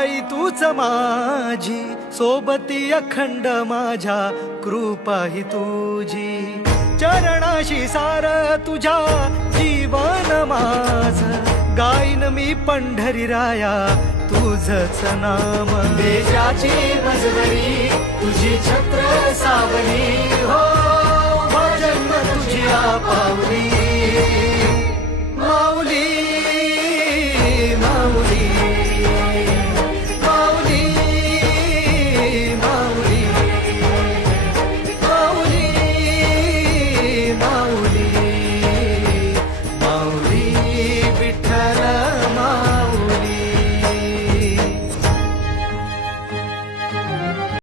आई तूच माझी, सोबती अखंड माझ्या, कृपा ही तुझी. चरणाशी सार तुझ्या जीवन माझ, गाईन मी पंढरी राया तुझच नाम. देशाची मजबरी तुझी छत्र